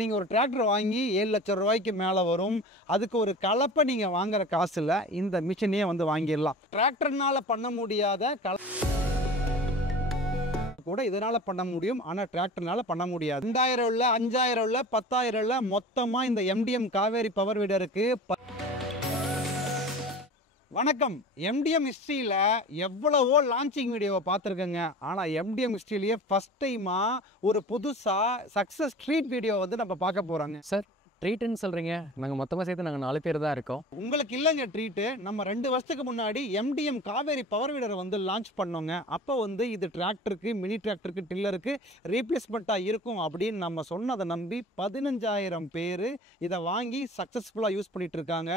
நீங்கள் ஒரு டிராக்டர் வாங்கி 7 லட்சம் ரூபாய்க்கு மேலே வரும். அதுக்கு ஒரு கலப்பை நீங்கள் வாங்குற காசில் இந்த மிஷினையே வந்து வாங்கிடலாம். டிராக்டர்னால பண்ண முடியாத கூட இதனால பண்ண முடியும். ஆனால் டிராக்டர்னால பண்ண முடியாது. 2000 இல்லை, 5000 இல்லை, 10,000 இல்லை, மொத்தமாக இந்த எம்டிஎம் காவேரி பவர் வீடருக்கு வணக்கம். எம்டிஎம் ஹிஸ்ட்ரியில் எவ்வளவோ லான்ச்சிங் வீடியோவை பார்த்துருக்கேங்க. ஆனால் எம்டிஎம் ஹிஸ்ட்ரியிலேயே ஃபஸ்ட் டைமாக ஒரு புதுசாக சக்ஸஸ் ட்ரீட் வீடியோ வந்து நம்ம பார்க்க போகிறாங்க. சார் ட்ரீட்டுன்னு சொல்கிறீங்க, நாங்கள் மொத்தமாக சேர்த்து நாங்கள் 4 பேர் தான் இருக்கோம். உங்களுக்கு இல்லைங்க ட்ரீட்டு. நம்ம 2 வருஷத்துக்கு முன்னாடி எம்டிஎம் காவேரி பவர் வீடரை வந்து லான்ச் பண்ணோங்க. அப்போ வந்து இது டிராக்டருக்கு, மினி டிராக்டருக்கு, டில்லருக்கு ரீப்ளேஸ்மெண்ட்டாக இருக்கும் அப்படின்னு நம்ம சொன்னதை நம்பி 15,000 பேர் இதை வாங்கி சக்ஸஸ்ஃபுல்லாக யூஸ் பண்ணிட்டு இருக்காங்க.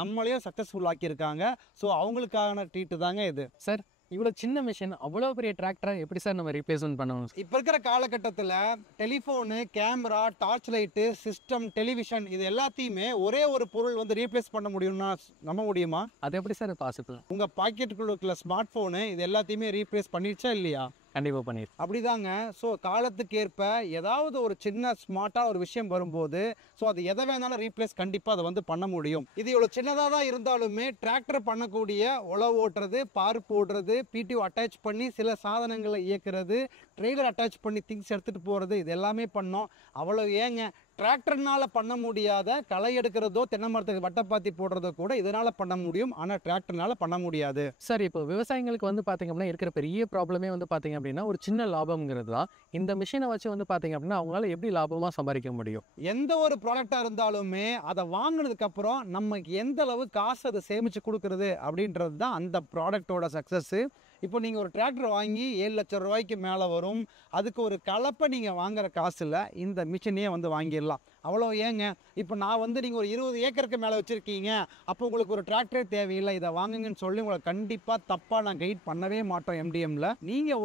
நம்மளையும் சக்ஸஸ்ஃபுல் ஆக்கியிருக்காங்க. ஸோ அவங்களுக்கான ட்ரீட்டு தாங்க இது. சார் இவ்வளோ சின்ன மிஷின் அவ்வளோ பெரிய டிராக்டரை எப்படி சார் நம்ம ரீப்ளேஸ்மெண்ட் பண்ணுவோம்? இப்போ இருக்கிற காலகட்டத்தில் telephone, camera, torch light, system, television இது எல்லாத்தையுமே ஒரே ஒரு பொருள் வந்து ரீப்ளேஸ் பண்ண முடியும்னா நம்ப முடியுமா? அது எப்படி சார் பாசிபிள்? உங்கள் பாக்கெட்டுக்குள்ள இருக்கிற ஸ்மார்ட் ஃபோனு இது எல்லாத்தையுமே ரீப்ளேஸ் பண்ணிடுச்சா இல்லையா? கண்டிப்பாக பண்ணிடு. அப்படிதாங்க. ஸோ காலத்துக்கு ஏற்ப ஏதாவது ஒரு சின்ன ஸ்மார்ட்டாக ஒரு விஷயம் வரும்போது ஸோ அது எதை வேணாலும் ரீப்ளேஸ் கண்டிப்பாக அதை வந்து பண்ண முடியும். இது இவ்வளோ சின்னதாக தான் இருந்தாலுமே டிராக்டர் பண்ணக்கூடிய உழவு ஓட்டுறது, பார் போடுறது, பிடிஓ அட்டாச் பண்ணி சில சாதனங்களை இயக்குறது, ட்ரெய்லர் அட்டாச் பண்ணி திங்ஸ் எடுத்துகிட்டு போகிறது, இது எல்லாமே பண்ணோம். அவ்வளோ ஏங்க, டிராக்டர்னால பண்ண முடியாத களை எடுக்கிறதோ, தென்னை மரத்துக்கு வட்டப்பாத்தி போடுறதோ கூட இதனால் பண்ண முடியும். ஆனால் டிராக்டர்னால பண்ண முடியாது. சார் இப்போ விவசாயிகளுக்கு வந்து பார்த்தீங்க அப்படின்னா இருக்கிற பெரிய ப்ராப்ளமே வந்து பார்த்தீங்க அப்படின்னா ஒரு சின்ன லாபம்ங்கிறது தான். இந்த மிஷினை வச்சு வந்து பார்த்தீங்க அப்படின்னா அவங்களால எப்படி லாபமாக சம்பாதிக்க முடியும்? எந்த ஒரு ப்ராடக்டாக இருந்தாலுமே அதை வாங்கினதுக்கப்புறம் நமக்கு எந்த அளவு காசு அதை சேமித்து கொடுக்குறது அப்படின்றது தான் அந்த ப்ராடக்டோட சக்ஸஸ்ஸு. இப்போ நீங்கள் ஒரு டிராக்டர் வாங்கி 7 லட்சம் ரூபாய்க்கு மேலே வரும். அதுக்கு ஒரு கலப்பை நீங்கள் வாங்குற காசில் இந்த மிஷினையே வந்து வாங்கிடலாம். அவ்வளோ ஏங்க. இப்போ நான் வந்து நீங்கள் ஒரு 20 ஏக்கருக்கு மேலே வச்சுருக்கீங்க, அப்போ உங்களுக்கு ஒரு டிராக்டரே தேவையில்லை, இதை வாங்குங்கன்னு சொல்லி உங்களை கண்டிப்பாக தப்பாக நான் கைட் பண்ணவே மாட்டோம். எம்டிஎம்மில் நீங்கள்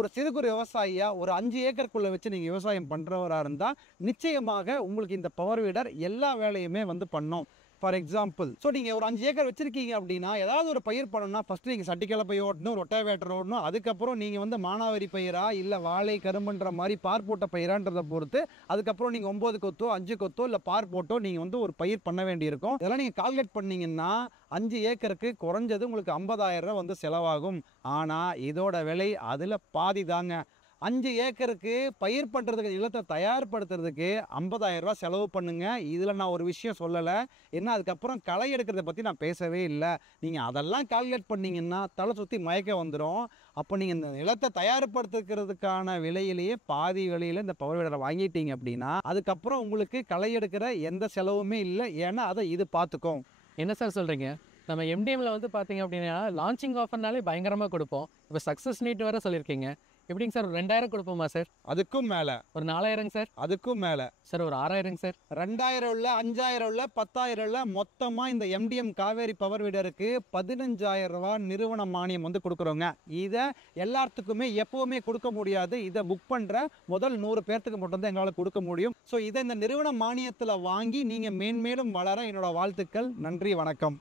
ஒரு சிறு குறு விவசாயியாக ஒரு 5 ஏக்கருக்குள்ளே வச்சு நீங்கள் விவசாயம் பண்ணுறவராக இருந்தால் நிச்சயமாக உங்களுக்கு இந்த பவர் வீடர் எல்லா வேலையுமே வந்து பண்ணும். ஃபார் எக்ஸாம்பிள், ஸோ நீங்கள் ஒரு 5 ஏக்கர் வச்சுருக்கீங்க அப்படின்னா ஏதாவது ஒரு பயிர் பண்ணணும்னா ஃபஸ்ட்டு நீங்கள் சட்டிக்கிழப்பை ஓட்டணும், ரொட்டாவேட்டர் ஓடணும். அதுக்கப்புறம் நீங்கள் வந்து மானாவாரி பயிரா இல்லை வாழை கரும்புன்ற மாதிரி பார் போட்ட பயிரான்றதை பொறுத்து அதுக்கப்புறம் நீங்கள் 9 கொத்தோ 5 கொத்தோ இல்லை பார் போட்டோ நீங்கள் வந்து ஒரு பயிர் பண்ண வேண்டியிருக்கும். இதெல்லாம் நீங்கள் கால்குலேட் பண்ணிங்கன்னா 5 ஏக்கருக்கு குறைஞ்சது உங்களுக்கு 50,000 ரூபா வந்து செலவாகும். ஆனால் இதோட விலை அதில் பாதி தாங்க. 5 ஏக்கருக்கு பயிர் பண்ணுறதுக்கு, நிலத்தை தயார்படுத்துறதுக்கு 50,000 ரூபா செலவு பண்ணுங்க. இதில் நான் ஒரு விஷயம் சொல்லலை, ஏன்னா அதுக்கப்புறம் களை எடுக்கிறத பற்றி நான் பேசவே இல்லை. நீங்கள் அதெல்லாம் கால்குலேட் பண்ணிங்கன்னா தலை சுற்றி மயக்க வந்துடும். அப்போ நீங்கள் இந்த நிலத்தை தயார்படுத்துக்கிறதுக்கான விலையிலேயே பாதி விலையில் இந்த பவர் வீடரை வாங்கிட்டீங்க அப்படின்னா அதுக்கப்புறம் உங்களுக்கு களை எடுக்கிற எந்த செலவுமே இல்லை. ஏன்னா அதை இது பார்த்துக்கும். என்ன சார் சொல்கிறீங்க? நம்ம எம்டிஎம்மில் வந்து பார்த்தீங்க அப்படின்னா லான்ச்சிங் ஆஃபர்னாலே பயங்கரமாக கொடுப்போம். இப்போ சக்ஸஸ் நீட் வேறு சொல்லியிருக்கீங்க. எப்படிங்க சார்? ஒரு 2,000 கொடுப்போமா சார்? அதுக்கும் மேலே. ஒரு 4,000 சார்? அதுக்கும் மேலே. சார் ஒரு 6,000 சார்? 2,000 இல்லை, 5,000 இல்லை, 10,000 இல்லை, மொத்தமாக இந்த எம்டிஎம் காவேரி பவர் வீடருக்கு 15,000 ரூபா நிறுவன மானியம் வந்து கொடுக்குறோங்க. இதை எல்லாத்துக்குமே எப்போவுமே கொடுக்க முடியாது. இதை புக் பண்ணுற முதல் 100 பேர்த்துக்கு மட்டும்தான் எங்களால் கொடுக்க முடியும். ஸோ இதை இந்த நிறுவன மானியத்தில் வாங்கி நீங்கள் மேன்மேலும் வளர என்னோட வாழ்த்துக்கள். நன்றி, வணக்கம்.